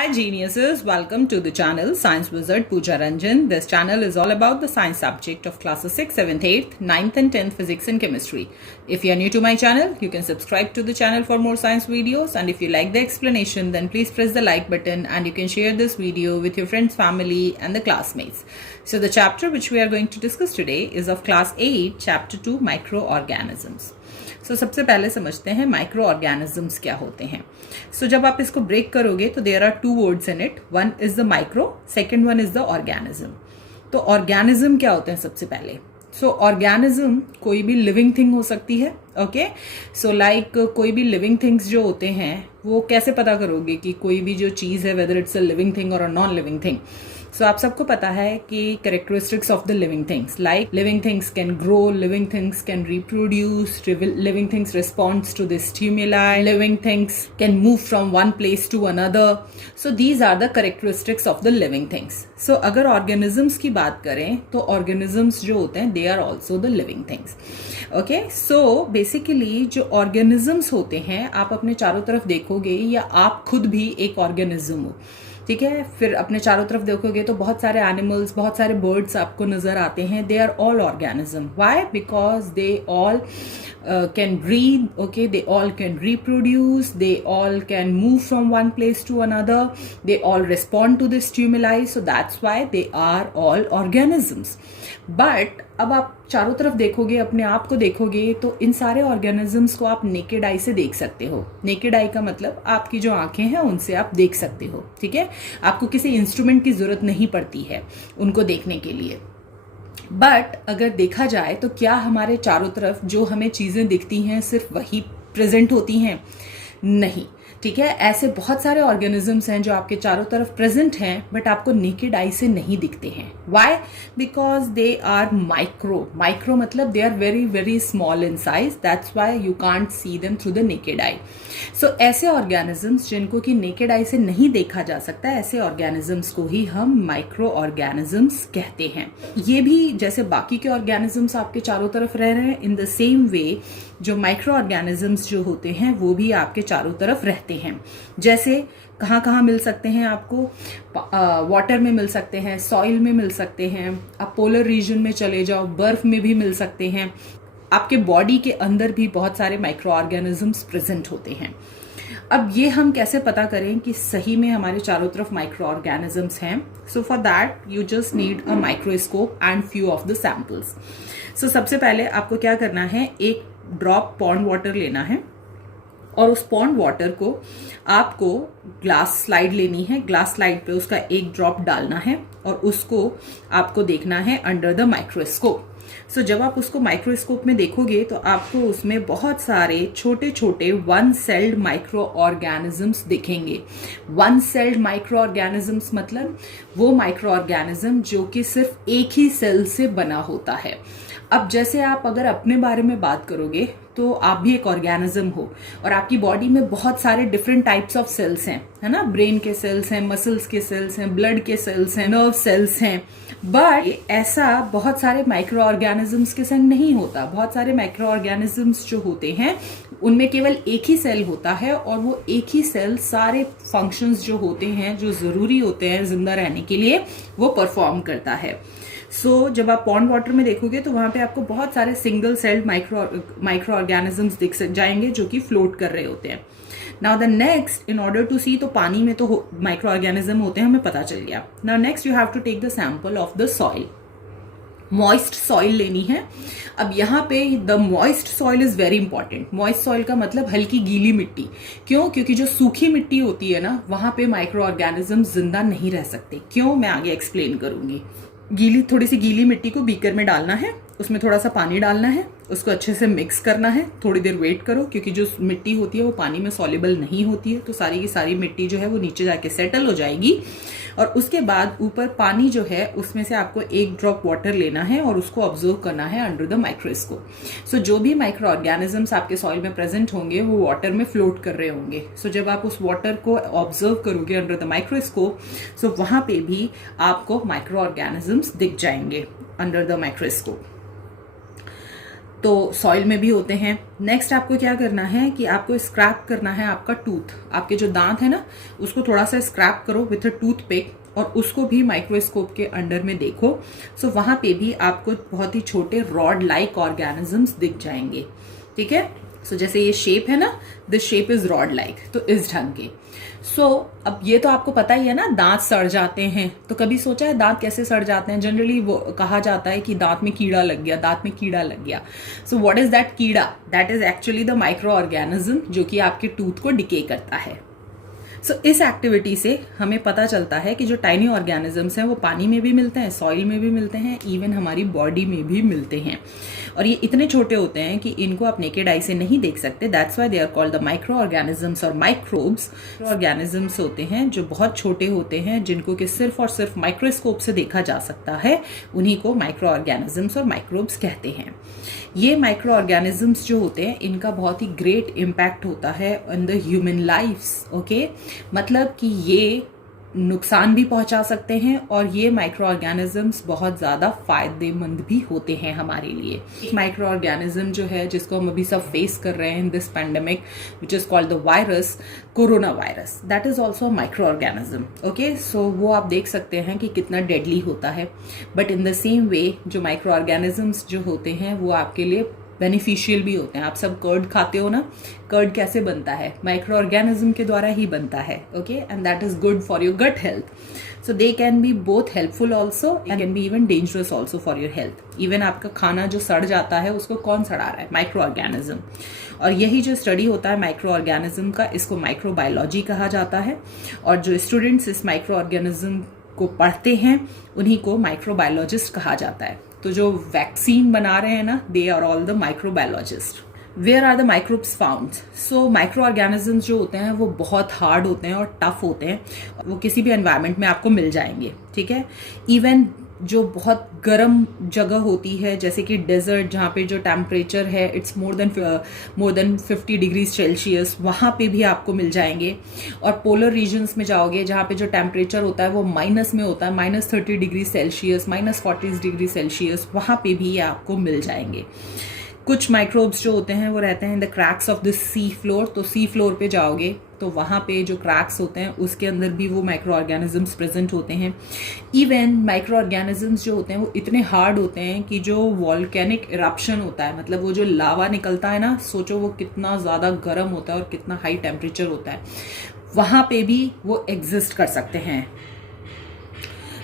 Hi geniuses, welcome to the channel Science Wizard Pooja Ranjan. This channel is all about the science subject of classes 6th, 7th, 8th, 9th and 10th physics and chemistry. If you are new to my channel, you can subscribe to the channel for more science videos, and if you like the explanation then please press the like button and you can share this video with your friends, family and the classmates. So the chapter which we are going to discuss today is of class 8, chapter 2 microorganisms. सो सबसे पहले समझते हैं micro organisms क्या होते हैं. सो जब आप इसको ब्रेक करोगे तो there are two words in it. One is the micro, second one is the organism. तो ऑर्गेनिज्म क्या होते हैं सबसे पहले. सो ऑर्गेनिज्म कोई भी लिविंग थिंग हो सकती है. ओके, सो लाइक कोई भी लिविंग थिंग्स जो होते हैं वो कैसे पता करोगे कि कोई भी जो चीज़ है whether it's a living thing और a non living thing. So आप सबको पता है कि characteristics of the living things, like living things can grow, living things can reproduce, living things responds to the stimuli, living things can move from one place to another. So these are the characteristics of the living things. So अगर organisms की बात करें तो organisms जो होते हैं they are also the living things. Okay, so basically जो organisms होते हैं आप अपने चारों तरफ देखोगे या आप खुद भी एक ऑर्गेनिज्म हो. ठीक है, फिर अपने चारों तरफ देखोगे तो बहुत सारे एनिमल्स, बहुत सारे बर्ड्स आपको नजर आते हैं. They are all organism. Why? Because they all can breathe, okay, they all can reproduce, they all can move from one place to another, they all respond to the stimuli, so that's why they are all organisms. But अब आप चारों तरफ देखोगे, अपने आप को देखोगे तो इन सारे ऑर्गेनिजम्स को आप नेकेड आई से देख सकते हो. नेकेड आई का मतलब आपकी जो आंखें हैं उनसे आप देख सकते हो. ठीक है, आपको किसी इंस्ट्रूमेंट की जरूरत नहीं पड़ती है उनको देखने के लिए. बट अगर देखा जाए तो क्या हमारे चारों तरफ जो हमें चीज़ें दिखती हैं सिर्फ वही प्रेजेंट होती हैं? नहीं. ठीक है, ऐसे बहुत सारे ऑर्गेनिजम्स हैं जो आपके चारों तरफ प्रेजेंट हैं बट आपको नेकेड आई से नहीं दिखते हैं. Why? Because they are micro. Micro मतलब they are very very small in size. That's why you can't see them through the naked eye. So ऐसे ऑर्गेनिजम्स जिनको कि नेकेड आई से नहीं देखा जा सकता, ऐसे ऑर्गेनिजम्स को ही हम माइक्रो ऑर्गेनिजम्स कहते हैं. ये भी जैसे बाकी के ऑर्गेनिजम्स आपके चारों तरफ रह रहे हैं, इन द सेम वे जो माइक्रो ऑर्गेनिजम्स जो होते हैं वो भी आपके चारों तरफ रहते हैं. जैसे कहाँ कहाँ मिल सकते हैं आपको? वाटर में मिल सकते हैं, सॉइल में मिल सकते हैं, आप पोलर रीजन में चले जाओ, बर्फ में भी मिल सकते हैं. आपके बॉडी के अंदर भी बहुत सारे माइक्रो ऑर्गेनिजम्स प्रेजेंट होते हैं. अब ये हम कैसे पता करें कि सही में हमारे चारों तरफ माइक्रो ऑर्गेनिजम्स हैं? So for that you just need a microscope and few of the samples. So सबसे पहले आपको क्या करना है, एक ड्रॉप पॉन्ड वाटर लेना है और उस पॉन्ड वाटर को आपको ग्लास स्लाइड लेनी है. ग्लास स्लाइड पे उसका एक ड्रॉप डालना है और उसको आपको देखना है अंडर द माइक्रोस्कोप. सो जब आप उसको माइक्रोस्कोप में देखोगे तो आपको उसमें बहुत सारे छोटे छोटे वन सेल्ड माइक्रो ऑर्गेनिजम्स दिखेंगे. वन सेल्ड माइक्रो ऑर्गेनिजम्स मतलब वो माइक्रो ऑर्गेनिज्म जो कि सिर्फ एक ही सेल से बना होता है. अब जैसे आप अगर अपने बारे में बात करोगे तो आप भी एक ऑर्गेनिज्म हो और आपकी बॉडी में बहुत सारे डिफरेंट टाइप्स ऑफ सेल्स हैं, है ना. ब्रेन के सेल्स हैं, मसल्स के सेल्स हैं, ब्लड के सेल्स हैं, नर्व सेल्स हैं. बट ऐसा बहुत सारे माइक्रो ऑर्गेनिजम्स के संग नहीं होता. बहुत सारे माइक्रो ऑर्गेनिजम्स जो होते हैं उनमें केवल एक ही सेल होता है और वो एक ही सेल सारे फंक्शंस जो होते हैं, जो जरूरी होते हैं जिंदा रहने के लिए, वो परफॉर्म करता है. सो जब आप पॉन्ड वाटर में देखोगे तो वहां पे आपको बहुत सारे सिंगल सेल्ड माइक्रो ऑर्गेनिजम्स दिख जाएंगे जो कि फ्लोट कर रहे होते हैं. Now the next, in order to see, तो पानी में तो माइक्रो ऑर्गेनिज्म होते हैं, हमें पता चल गया. Now next you have to take the sample of the soil. Moist soil लेनी है. अब यहाँ पे the moist soil is very important. Moist soil का मतलब हल्की गीली मिट्टी. क्यों? क्योंकि जो सूखी मिट्टी होती है ना वहां पे माइक्रो ऑर्गेनिज्म जिंदा नहीं रह सकते. क्यों? मैं आगे एक्सप्लेन करूंगी. थोड़ी सी गीली मिट्टी को बीकर में डालना है, उसमें थोड़ा सा पानी डालना है, उसको अच्छे से मिक्स करना है, थोड़ी देर वेट करो क्योंकि जो मिट्टी होती है वो पानी में सॉल्युबल नहीं होती है, तो सारी की सारी मिट्टी जो है वो नीचे जाके सेटल हो जाएगी. और उसके बाद ऊपर पानी जो है उसमें से आपको एक ड्रॉप वाटर लेना है और उसको ऑब्जर्व करना है अंडर द माइक्रोस्कोप. सो जो भी माइक्रो ऑर्गेनिजम्स आपके सॉइल में प्रेजेंट होंगे वो वाटर में फ्लोट कर रहे होंगे. सो जब आप उस वाटर को ऑब्जर्व करोगे अंडर द माइक्रोस्कोप, सो वहां पे भी आपको माइक्रो ऑर्गेनिजम्स दिख जाएंगे अंडर द माइक्रोस्कोप. तो सॉइल में भी होते हैं। नेक्स्ट आपको क्या करना है कि आपको स्क्रैप करना है आपका टूथ, आपके जो दांत है ना उसको थोड़ा सा स्क्रैप करो विथ अ टूथ पिक और उसको भी माइक्रोस्कोप के अंडर में देखो। सो वहां पे भी आपको बहुत ही छोटे रॉड लाइक ऑर्गेनिजम्स दिख जाएंगे। ठीक है, सो जैसे ये शेप है ना, this shape is rod like, तो इस ढंग के। सो अब ये तो आपको पता ही है ना, दांत सड़ जाते हैं। तो कभी सोचा है दांत कैसे सड़ जाते हैं? जनरली वो कहा जाता है कि दांत में कीड़ा लग गया, दांत में कीड़ा लग गया। सो व्हाट इज दैट कीड़ा? That is actually the micro organism जो कि आपके टूथ को डिके करता है। सो इस एक्टिविटी से हमें पता चलता है कि जो टाइनी ऑर्गेनिजम्स हैं वो पानी में भी मिलते हैं, सॉइल में भी मिलते हैं, इवन हमारी बॉडी में भी मिलते हैं। और ये इतने छोटे होते हैं कि इनको आप नेकेड आई से नहीं देख सकते। That's why they are called the micro organisms और माइक्रोब्स। ऑर्गेनिजम्स होते हैं जो बहुत छोटे होते हैं, जिनको कि सिर्फ और सिर्फ माइक्रोस्कोप से देखा जा सकता है, उन्हीं को माइक्रो ऑर्गेनिजम्स और माइक्रोब्स कहते हैं। ये माइक्रो ऑर्गेनिजम्स जो होते हैं इनका बहुत ही ग्रेट इम्पैक्ट होता है on the human lifes. Okay, मतलब कि ये नुकसान भी पहुंचा सकते हैं और ये माइक्रो ऑर्गेनिजम्स बहुत ज़्यादा फायदेमंद भी होते हैं हमारे लिए। एक माइक्रो ऑर्गेनिज्म जो है जिसको हम अभी सब फेस कर रहे हैं in this pandemic, which is called the virus, corona virus, that is also a micro organism. Okay, so वो आप देख सकते हैं कि कितना डेडली होता है। बट इन द सेम वे जो माइक्रो ऑर्गेनिजम्स जो होते हैं वो आपके लिए बेनिफिशियल भी होते हैं। आप सब कर्ड खाते हो ना, कर्ड कैसे बनता है? माइक्रो ऑर्गेनिज्म के द्वारा ही बनता है। Okay, and that is good for your gut health. So they can be both helpful also and can be even dangerous also for your health. Even आपका खाना जो सड़ जाता है उसको कौन सड़ा रहा है? Micro organism. और यही जो स्टडी होता है माइक्रो ऑर्गेनिज्म का, इसको माइक्रोबायोलॉजी कहा जाता है। और जो स्टूडेंट्स इस माइक्रो ऑर्गेनिज्म को पढ़ते हैं उन्हीं को माइक्रोबायोलॉजिस्ट कहा जाता है। तो जो वैक्सीन बना रहे हैं ना, they are all the microbiologist. Where are the microbes found? So micro organisms जो होते हैं वो बहुत हार्ड होते हैं और टफ होते हैं। वो किसी भी एनवायरनमेंट में आपको मिल जाएंगे। ठीक है, इवन जो बहुत गर्म जगह होती है जैसे कि डेजर्ट, जहाँ पे जो टेम्परेचर है it's more than 50 degree Celsius, वहाँ पे भी आपको मिल जाएंगे। और पोलर रीजन्स में जाओगे जहाँ पे जो टेम्परेचर होता है वो माइनस में होता है, -30 डिग्री सेल्सियस, -40 डिग्री सेल्सियस, वहाँ पे भी ये आपको मिल जाएंगे। कुछ माइक्रोब्स जो होते हैं वो रहते हैं in the cracks of the sea floor. तो सी फ्लोर पे जाओगे तो वहाँ पे जो क्रैक्स होते हैं उसके अंदर भी वो माइक्रो ऑर्गेनिजम्स प्रेजेंट होते हैं। इवन माइक्रो ऑर्गेनिजम्स जो होते हैं वो इतने हार्ड होते हैं कि जो वॉल्केनिक इरप्शन होता है, मतलब वो जो लावा निकलता है ना, सोचो वो कितना ज़्यादा गर्म होता है और कितना हाई टेम्परेचर होता है, वहाँ पे भी वो एग्जिस्ट कर सकते हैं।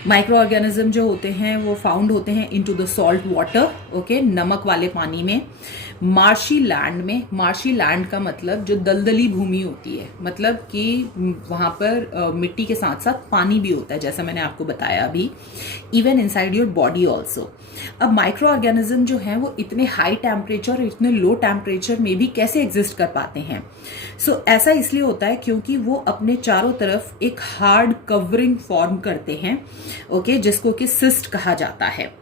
माइक्रो ऑर्गेनिज्म जो होते हैं वो फाउंड होते हैं into the salt water. Okay, नमक वाले पानी में, मार्शी लैंड में। मार्शी लैंड का मतलब जो दलदली भूमि होती है, मतलब कि वहाँ पर मिट्टी के साथ साथ पानी भी होता है, जैसा मैंने आपको बताया अभी। Even inside your body also. अब माइक्रो ऑर्गेनिज्म जो हैं वो इतने हाई टेम्परेचर और इतने लो टेम्परेचर में भी कैसे एग्जिस्ट कर पाते हैं? सो ऐसा इसलिए होता है क्योंकि वो अपने चारों तरफ एक हार्ड कवरिंग फॉर्म करते हैं। ओके, जिसको कि सिस्ट कहा जाता है।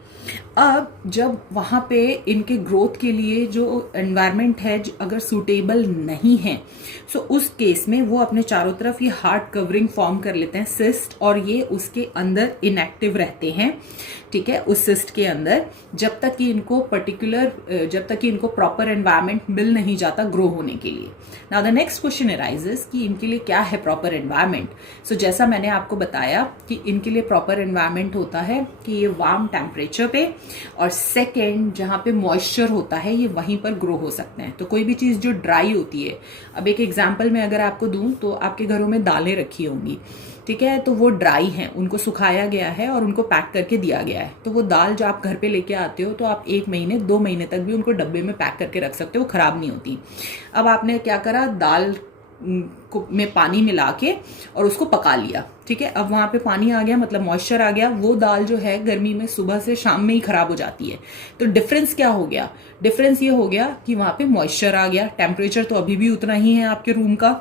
अब जब वहाँ पे इनके ग्रोथ के लिए जो एनवायरनमेंट है अगर सूटेबल नहीं है, सो उस केस में वो अपने चारों तरफ ये हार्ड कवरिंग फॉर्म कर लेते हैं, सिस्ट, और ये उसके अंदर इनएक्टिव रहते हैं। ठीक है, उस सिस्ट के अंदर जब तक कि इनको प्रॉपर एनवायरनमेंट मिल नहीं जाता ग्रो होने के लिए। Now the next question arises कि इनके लिए क्या है प्रॉपर एनवायरनमेंट। सो जैसा मैंने आपको बताया कि इनके लिए प्रॉपर एनवायरनमेंट होता है कि ये वार्म टेम्परेचर पे, और सेकेंड जहाँ पे मॉइस्चर होता है ये वहीं पर ग्रो हो सकते हैं। तो कोई भी चीज़ जो ड्राई होती है, अब एक एग्जाम्पल मैं अगर आपको दूं तो आपके घरों में दालें रखी होंगी, ठीक है, तो वो ड्राई हैं, उनको सुखाया गया है और उनको पैक करके दिया गया है। तो वो दाल जो आप घर पे लेके आते हो तो आप 1 महीने 2 महीने तक भी उनको डब्बे में पैक करके रख सकते हो, वो खराब नहीं होती। अब आपने क्या करा, दाल में पानी मिला के और उसको पका लिया। ठीक है, अब वहां पे पानी आ गया, मतलब मॉइस्चर आ गया, वो दाल जो है गर्मी में सुबह से शाम में ही खराब हो जाती है। तो डिफरेंस क्या हो गया? डिफरेंस ये हो गया कि वहां पे मॉइस्चर आ गया, टेम्परेचर तो अभी भी उतना ही है आपके रूम का,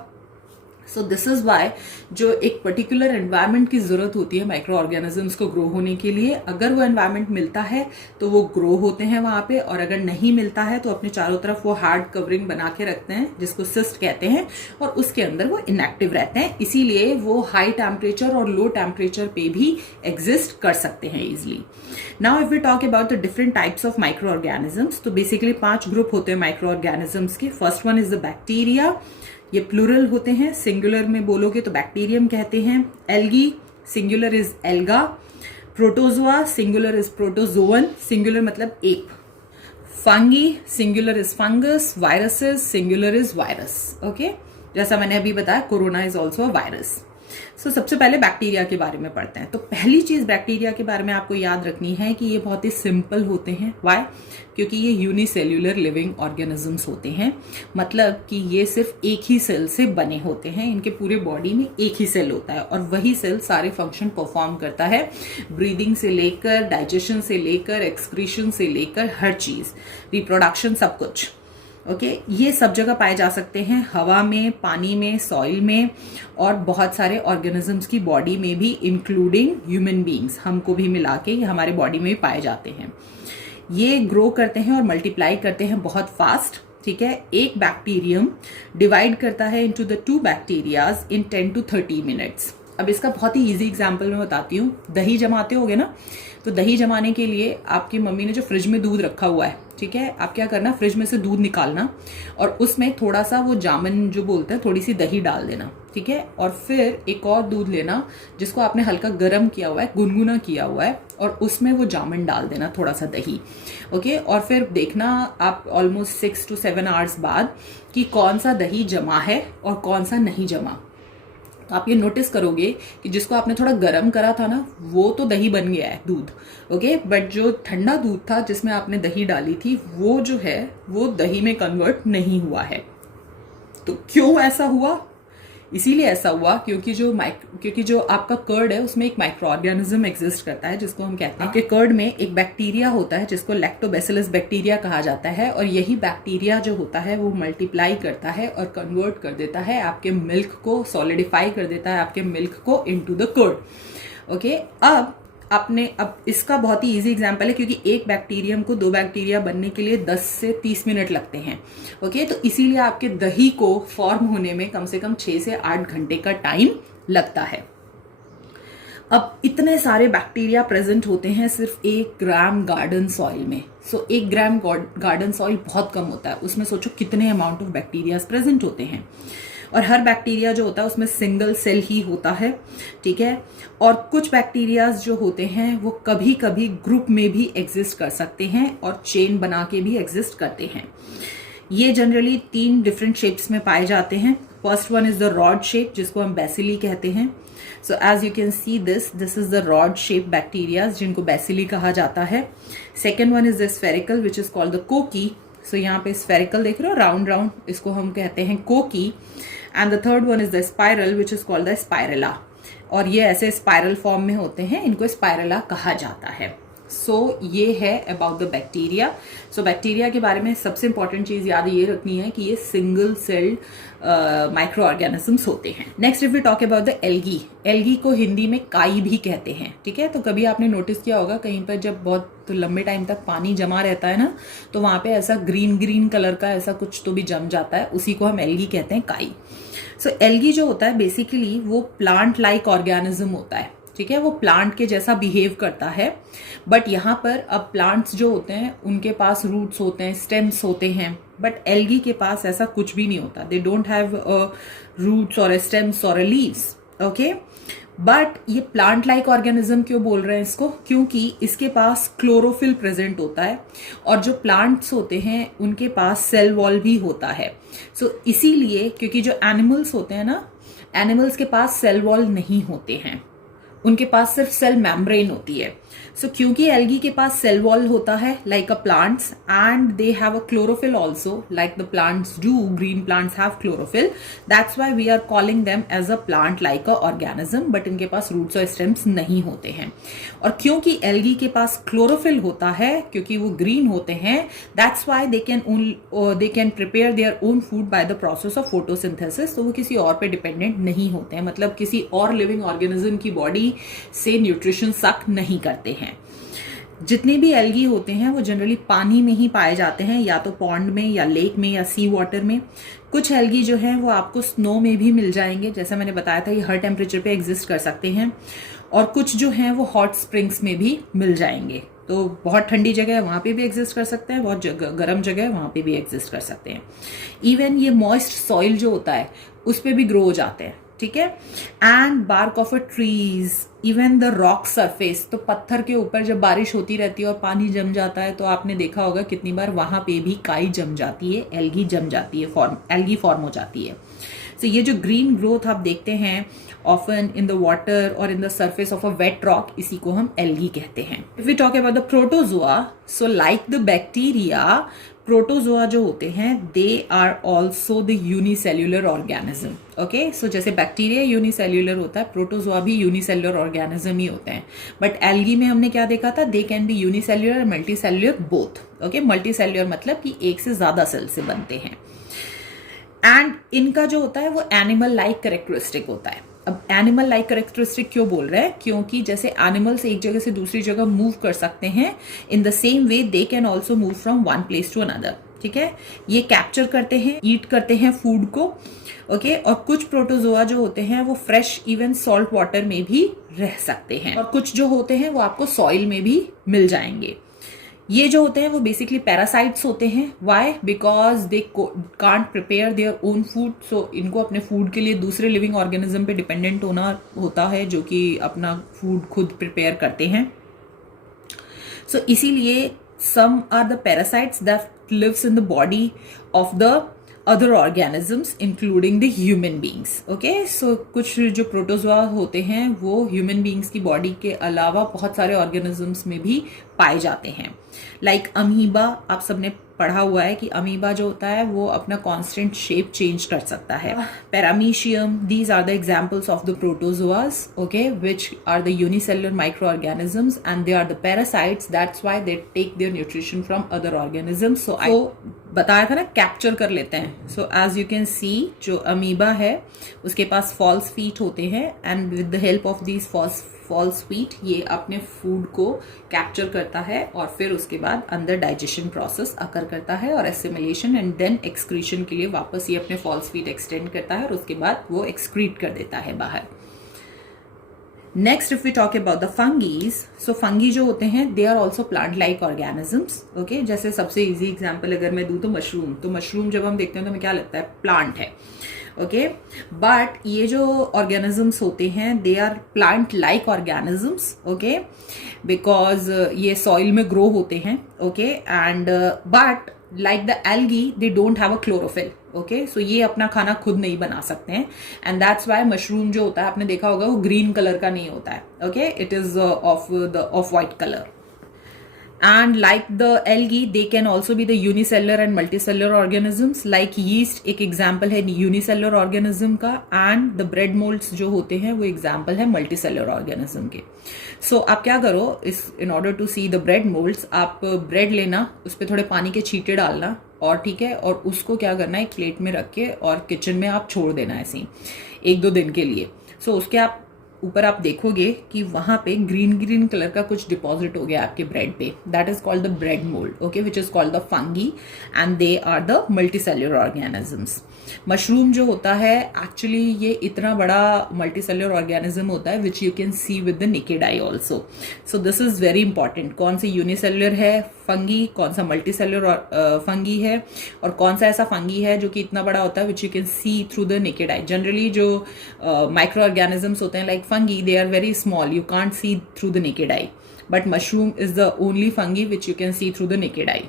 सो दिस इज वाई जो एक पर्टिकुलर एनवायरनमेंट की जरूरत होती है माइक्रो ऑर्गेनिजम्स को ग्रो होने के लिए, अगर वो एनवायरनमेंट मिलता है तो वो ग्रो होते हैं वहां पे, और अगर नहीं मिलता है तो अपने चारों तरफ वो हार्ड कवरिंग बना के रखते हैं जिसको सिस्ट कहते हैं, और उसके अंदर वो इनएक्टिव रहते हैं। इसीलिए वो हाई टेम्परेचर और लो टेम्परेचर पे भी एग्जिस्ट कर सकते हैं easily. Now if we talk about the different types of micro organisms, तो बेसिकली 5 ग्रुप होते हैं माइक्रो ऑर्गेनिजम्स के। First one is the bacteria, ये प्लूरल होते हैं, सिंगुलर में बोलोगे तो बैक्टीरियम कहते हैं। Algae, singular is alga. Protozoa, singular is protozoan, singular मतलब एक। Fungi, singular is fungus. Viruses, singular is virus. Okay, जैसा मैंने अभी बताया corona is also a virus. सो सबसे पहले बैक्टीरिया के बारे में पढ़ते हैं। तो पहली चीज बैक्टीरिया के बारे में आपको याद रखनी है कि ये बहुत ही सिंपल होते हैं। व्हाई? क्योंकि ये यूनिसेल्यूलर लिविंग ऑर्गेनिजम्स होते हैं, मतलब कि ये सिर्फ एक ही सेल से बने होते हैं। इनके पूरे बॉडी में एक ही सेल होता है और वही सेल सारे फंक्शन परफॉर्म करता है, ब्रीदिंग से लेकर, डाइजेशन से लेकर, एक्सक्रीशन से लेकर, हर चीज, रिप्रोडक्शन, सब कुछ। ओके, ये सब जगह पाए जा सकते हैं, हवा में, पानी में, सॉइल में, और बहुत सारे ऑर्गेनिजम्स की बॉडी में भी, इंक्लूडिंग ह्यूमन बीइंग्स, हमको भी मिला के ये हमारे बॉडी में भी पाए जाते हैं। ये ग्रो करते हैं और मल्टीप्लाई करते हैं बहुत फास्ट। ठीक है, एक बैक्टीरियम डिवाइड करता है into the 2 bacterias in 10 to 30 minutes. अब इसका बहुत ही इजी एग्जांपल मैं बताती हूँ। दही जमाते होगे ना, तो दही जमाने के लिए आपकी मम्मी ने जो फ्रिज में दूध रखा हुआ है, ठीक है, आप क्या करना, फ्रिज में से दूध निकालना और उसमें थोड़ा सा वो जामन जो बोलते हैं, थोड़ी सी दही डाल देना। ठीक है, और फिर एक और दूध लेना जिसको आपने हल्का गर्म किया हुआ है, गुनगुना किया हुआ है, और उसमें वो जामन डाल देना, थोड़ा सा दही। ओके, और फिर देखना आप ऑलमोस्ट 6 to 7 आवर्स बाद कि कौन सा दही जमा है और कौन सा नहीं जमा। तो आप ये नोटिस करोगे कि जिसको आपने थोड़ा गर्म करा था ना, वो तो दही बन गया है, दूध। ओके, बट जो ठंडा दूध था जिसमें आपने दही डाली थी, वो जो है वो दही में कन्वर्ट नहीं हुआ है। तो क्यों ऐसा हुआ? इसीलिए ऐसा हुआ क्योंकि जो आपका कर्ड है उसमें एक माइक्रो ऑर्गेनिज्म एग्जिस्ट करता है जिसको हम कहते हैं कि कर्ड में एक बैक्टीरिया होता है जिसको लैक्टोबैसिलस बैक्टीरिया कहा जाता है, और यही बैक्टीरिया जो होता है वो मल्टीप्लाई करता है और कन्वर्ट कर देता है आपके मिल्क को, सॉलिडिफाई कर देता है आपके मिल्क को इनटू द कर्ड। ओके, अब इसका बहुत ही इजी एग्जांपल है, क्योंकि एक बैक्टीरियम को 2 बैक्टीरिया बनने के लिए 10 से 30 मिनट लगते हैं। ओके, तो इसीलिए आपके दही को फॉर्म होने में कम से कम 6 से 8 घंटे का टाइम लगता है। अब इतने सारे बैक्टीरिया प्रेजेंट होते हैं सिर्फ 1 ग्राम गार्डन सॉइल में। 1 ग्राम गार्डन सॉइल बहुत कम होता है, उसमें सोचो कितने अमाउंट ऑफ बैक्टीरिया प्रेजेंट होते हैं। और हर बैक्टीरिया जो होता है उसमें सिंगल सेल ही होता है। ठीक है, और कुछ बैक्टीरियाज जो होते हैं वो कभी कभी ग्रुप में भी एग्जिस्ट कर सकते हैं और चेन बना के भी एग्जिस्ट करते हैं। ये जनरली 3 डिफरेंट शेप्स में पाए जाते हैं। First one is the rod shape, जिसको हम बैसिली कहते हैं। So as you can see this is the rod shape bacterias जिनको बैसिली कहा जाता है। Second one is the spherical which is called the cocci. So यहाँ पे स्फेरिकल देख रहे हो, राउंड राउंड, इसको हम कहते हैं cocci. And the third one is the spiral which is called the spirilla, और ये ऐसे स्पाइरल फॉर्म में होते हैं, इनको स्पाइरला कहा जाता है। सो ये है about the bacteria. So bacteria के बारे में सबसे इंपॉर्टेंट चीज याद ये रखनी है कि ये सिंगल सेल्ड माइक्रो ऑर्गेनिजम्स होते हैं। Next if we talk about the algae, algae को हिंदी में काई भी कहते हैं। ठीक है, तो कभी आपने नोटिस किया होगा कहीं पर जब बहुत लंबे टाइम तक पानी जमा रहता है ना, तो वहां पे ऐसा ग्रीन कलर का ऐसा कुछ तो भी जम जाता है, उसी को हम एल्गी कहते हैं, काई। सो एल्गी जो होता है बेसिकली वो प्लांट लाइक ऑर्गेनिज्म होता है। ठीक है, वो प्लांट के जैसा बिहेव करता है, बट यहाँ पर अब प्लांट्स जो होते हैं उनके पास रूट्स होते हैं, स्टेम्स होते हैं, बट एल्गी के पास ऐसा कुछ भी नहीं होता। दे डोंट हैव रूट्स और स्टेम्स और लीव्स। ओके, बट ये प्लांट लाइक ऑर्गेनिज्म क्यों बोल रहे हैं इसको? क्योंकि इसके पास क्लोरोफिल प्रेजेंट होता है, और जो प्लांट्स होते हैं उनके पास सेल वॉल भी होता है। सो इसीलिए, क्योंकि जो एनिमल्स होते हैं ना, एनिमल्स के पास सेल वॉल नहीं होते हैं, उनके पास सिर्फ सेल मेम्ब्रेन होती है। सो क्योंकि एल्गी के पास सेल वॉल होता है like a plants, and they have a chlorophyll also like the plants do, green plants have chlorophyll, that's why we are calling them as a plant like a organism, but इनके पास roots और stems नहीं होते हैं। और क्योंकि algae के पास chlorophyll होता है, क्योंकि वो ग्रीन होते हैं, that's why they can prepare their own food by the process of photosynthesis. तो वो किसी और पे डिपेंडेंट नहीं होते हैं, मतलब किसी और लिविंग ऑर्गेनिज्म की बॉडी से न्यूट्रिशन सक नहीं करते हैं। जितने भी एल्गी होते हैं वो जनरली पानी में ही पाए जाते हैं, या तो पॉन्ड में या लेक में या सी वाटर में। कुछ एल्गी जो हैं वो आपको स्नो में भी मिल जाएंगे, जैसा मैंने बताया था ये हर टेम्परेचर पे एग्जिस्ट कर सकते हैं। और कुछ जो हैं वो हॉट स्प्रिंग्स में भी मिल जाएंगे, तो बहुत ठंडी जगह है वहां पे भी एग्जिस्ट कर सकते हैं, बहुत गर्म जगह है वहां पे भी एग्जिस्ट कर सकते हैं। इवन ये मॉइस्ट सॉइल जो होता है उस पर भी ग्रो हो जाते हैं, ठीक है। And bark of a trees, even the rock surface, तो पत्थर के ऊपर जब बारिश होती रहती है और पानी जम जाता है तो आपने देखा होगा कितनी बार वहां पे भी काई जम जाती है, एल्गी जम जाती है, एल्गी फॉर्म हो जाती है। So, ये जो ग्रीन ग्रोथ आप देखते हैं ऑफन इन द वाटर और in the surface of a wet rock, इसी को हम एल्गी कहते हैं। If we talk about the protozoa, so like the bacteria, protozoa जो होते हैं they are also the unicellular organism. Okay, so जैसे बैक्टीरिया यूनिसेल्यूलर होता है, प्रोटोजोआ भी यूनिसेल्यूलर ऑर्गेनिज्म ही होते हैं। बट एल्गी में हमने क्या देखा था, दे कैन बी यूनिसेल्यूलर और मल्टीसेल्यूलर बोथ। ओके, मल्टीसेल्यूलर मतलब कि एक से ज्यादा सेल से बनते हैं। एंड इनका जो होता है वो एनिमल लाइक कैरेक्टरिस्टिक होता है। अब एनिमल लाइक कैरेक्टरिस्टिक क्यों बोल रहे हैं, क्योंकि जैसे एनिमल्स एक जगह से दूसरी जगह मूव कर सकते हैं, in the same way they can also move from one place to another. ठीक है, ये कैप्चर करते हैं, ईट करते हैं फूड को। ओके, और कुछ प्रोटोजोआ जो होते हैं वो फ्रेश इवन सॉल्ट वाटर में भी रह सकते हैं, और कुछ जो होते हैं वो आपको सॉइल में भी मिल जाएंगे। ये जो होते हैं वो बेसिकली पैरासाइट्स होते हैं। Why? Because they can't prepare their own food, so इनको अपने फूड के लिए दूसरे लिविंग ऑर्गेनिज्म पे डिपेंडेंट होना होता है, जो कि अपना फूड खुद प्रिपेयर करते हैं। सो इसीलिए some are the parasites that lives in the body of the other organisms including the human beings. Okay, so कुछ जो प्रोटोजोआ होते हैं वो ह्यूमन बींग्स की बॉडी के अलावा बहुत सारे ऑर्गेनिजम्स में भी पाए जाते हैं। लाइक अमीबा, आप सबने पढ़ा हुआ है कि अमीबा जो होता है वो अपना कांस्टेंट शेप चेंज कर सकता है। Paramecium, these are the examples of the protozoas, okay, which are the unicellular microorganisms and they are the parasites, that's why they take their nutrition from other organisms. So बताया था ना, capture कर लेते हैं। So as you can see, जो amoeba है उसके पास फॉल्स फीट होते हैं, and with the help of these false feet ये अपने फूड को कैप्चर करता है और फिर उसके बाद अंदर डाइजेशन प्रोसेस अकर करता है और एसिमिलेशन एंड देन एक्सक्रीशन के लिए वापस ये अपने फॉल्स फीट एक्सटेंड करता है और उसके बाद वो एक्सक्रीट कर देता है बाहर। Next, if we talk about the fungis, so fungi जो होते हैं they are also plant like organisms. Okay, जैसे सबसे इजी एग्जाम्पल अगर मैं दूं तो मशरूम, तो मशरूम जब हम देखते हैं तो हमें क्या लगता है, प्लांट है। ओके, बट ये जो ऑर्गेनिजम्स होते हैं they are plant like organisms. Okay, because ये सॉइल में ग्रो होते हैं। Okay, and but like the algae they don't have a chlorophyll. okay, so ये अपना खाना खुद नहीं बना सकते हैं, and that's why मशरूम जो होता है आपने देखा होगा वो ग्रीन कलर का नहीं होता है। okay, it is of white color. And like the algae they can also be the unicellular and multicellular organisms. like yeast एक example है unicellular organism का, and the bread molds जो होते हैं वो example है multicellular organism के। so आप क्या करो, इस in order to see the bread molds, आप bread लेना, उस पर थोड़े पानी के छींटे डालना, और ठीक है, और उसको क्या करना है, एक प्लेट में रख के और किचन में आप छोड़ देना ऐसे ही 1-2 दिन के लिए। so उसके आप ऊपर आप देखोगे कि वहां पे ग्रीन कलर का कुछ डिपॉजिट हो गया आपके ब्रेड पे, that is called the bread mould. Okay, which is called the fungi and they are the multicellular organisms. Mushroom जो होता है एक्चुअली ये इतना बड़ा मल्टीसेल्युलर ऑर्गेनिज्म होता है which you can C with the naked I also. So this is very important, कौन सी unicellular है फंगी, कौन सा मल्टीसेल्युलर फंगी है, और कौन सा ऐसा फंगी है जो कि इतना बड़ा होता है which you can see through the naked eye. Generally जो माइक्रो ऑर्गेनिजम्स होते हैं like fungi, they are very small, you can't see through the naked eye, but mushroom is the only fungi which you can see through the naked eye.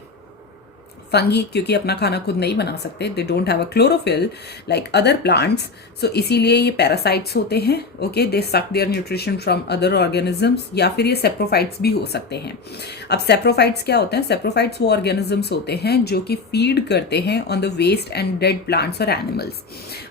Fungi क्योंकि अपना खाना खुद नहीं बना सकते, they don't have a chlorophyll like other plants, so इसीलिए ये parasites होते हैं. ओके, दे सक there nutrition from other organisms, या फिर ये सेप्रोफाइट्स भी हो सकते हैं. अब सेप्रोफाइट्स क्या होते हैं? सेप्रोफाइट्स वो ऑर्गेनिजम्स होते हैं जो कि फीड करते हैं on the waste and dead plants और एनिमल्स.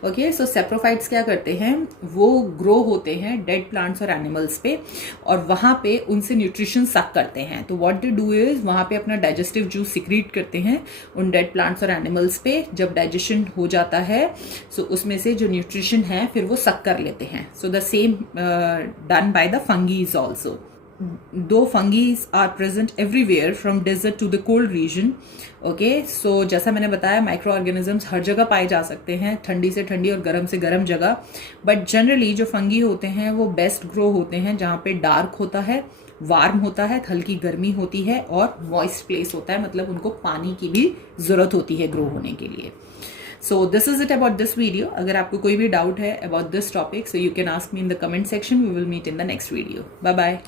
ओके, सो सेप्रोफाइट्स क्या करते हैं? वो ग्रो होते हैं डेड प्लांट्स और एनिमल्स पे, और वहां पे उनसे न्यूट्रिशन सक करते हैं. तो व्हाट दे डू इज वहां पे अपना डाइजेस्टिव जूस सिक्रीट करते हैं उन डेड प्लांट्स और एनिमल्स पे. जब डाइजेशन हो जाता है सो उसमें से जो न्यूट्रिशन है फिर वो सक कर लेते हैं. So the same done by the fungis also. Though fungis are present everywhere from desert to the cold region. Okay, so जैसा मैंने बताया माइक्रो ऑर्गेनिजम्स हर जगह पाए जा सकते हैं, ठंडी से ठंडी और गर्म से गर्म जगह. बट जनरली जो फंगी होते हैं वो बेस्ट ग्रो होते हैं जहाँ पे डार्क होता है, वार्म होता है, हल्की गर्मी होती है और मॉइस्ट प्लेस होता है, मतलब उनको पानी की भी जरूरत होती है ग्रो होने के लिए. So this is it about this video. अगर आपको कोई भी डाउट है about this topic so you can ask me in the comment section. We will meet in the next video. Bye bye.